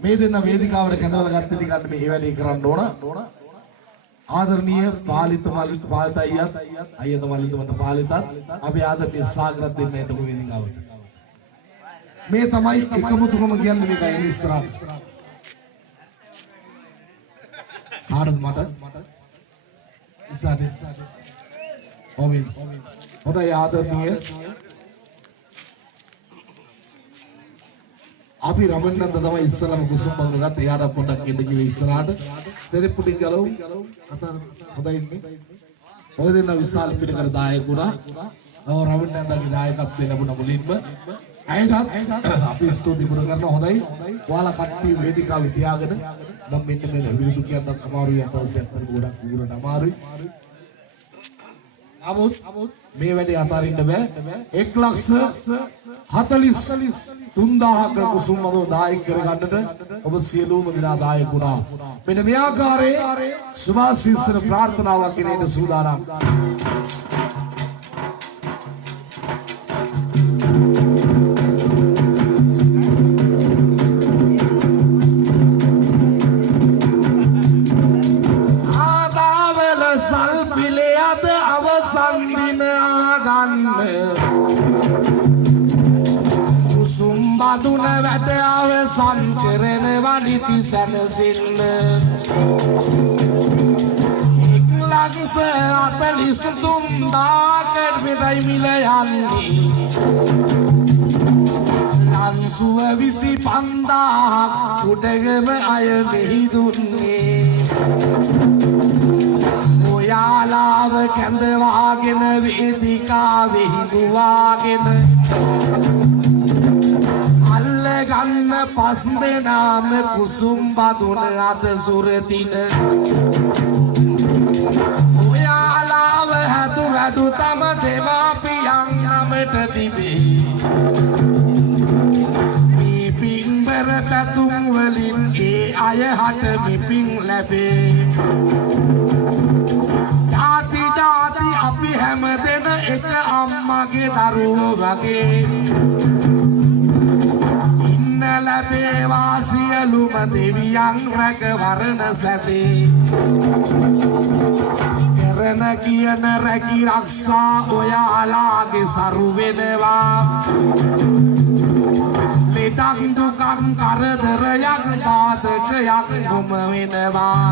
මේ දෙන්න වේදිකාවට කැඳවලා ගත්ත ටිකත් මේ වැඩේ කරන්න ඕන. ආදරණීය පාලිත මල්ලික පාලිත අයියත් අයියද මල්ලික මත පාලිතත් අපි ආදරණීය සාගරත් දෙන්න එතකොට වේදිකාවට. මේ තමයි එකමුතුකම කියන්නේ මේකයි ඉස්සරහට. ආරද මට ඉස්සරහට ඔවින් හොඳයි ආදරණීය අපි රමණන්ද තමයි ඉස්සරහම කුසුම් බඳුන ගත්ත. එයාට පොඩ්ඩක් එන්න කිව්වේ ඉස්සරහට. සෙරෙප්පු ටික ගලවු. කතා හොඳයි ඉන්නේ. ඔය දෙන්න විශාල පිටකර දායකුණා. රමණන්දගේ දායකත්වය ලැබුණ මුලින්ම අයටත් අපි ස්තුති පුර කරනවා. හොඳයි. ඔයාලා කට්ටිය වේදිකාවේ තියාගෙන මම මෙන්න මේ විරුදු කියන්නත් අමාරුයි. අතවසෙත් ගොඩක් උගුරට අමාරුයි. නමුත් මේ වැඩේ අතාරින්න බෑ. 1,43,000ක කුසුම් මදෝ දායක කරගන්නට ඔබ සියලුම දෙනා දායක වුණා. මෙන්න මේ ආකාරයේ සුභාශිර්ෂ ප්‍රාර්ථනාවක් කෙරෙන්න සූදානම්. කුසුම්බදුන වැඩ අවසන් කරන වනිති සැනසෙන්න 1,43,000කට මෙතයි මිල යන්නේ ලන්සුව 25,000ක් උඩගම අය මෙහි දුන්නේ ඔයාලාව කැඳවාගෙන වේදිකාවෙහි හිඳුවාගෙන ගන්න පස් දෙනාම කුසුම් බඳුන අද සුරදින ඔයාලාව හැදු වැඩු තම දෙමාපියන් නමට තිබේ මේ පින්බර පැතුම් වලින් ඒ අය හට මිපින් ලැබේ ජාති ජාති අපි හැම දෙන එක අම්මගේ දරුවෝ වගේ ලැබේවා සියලුම දෙවියන් රැකවරණ සැපේ කරන කියන රැකි රක්ෂා ඔයාලාගේ සරු වෙනවා ලෙඩක් දුකක් කරදරයක් බාධකයක් නොම වෙනවා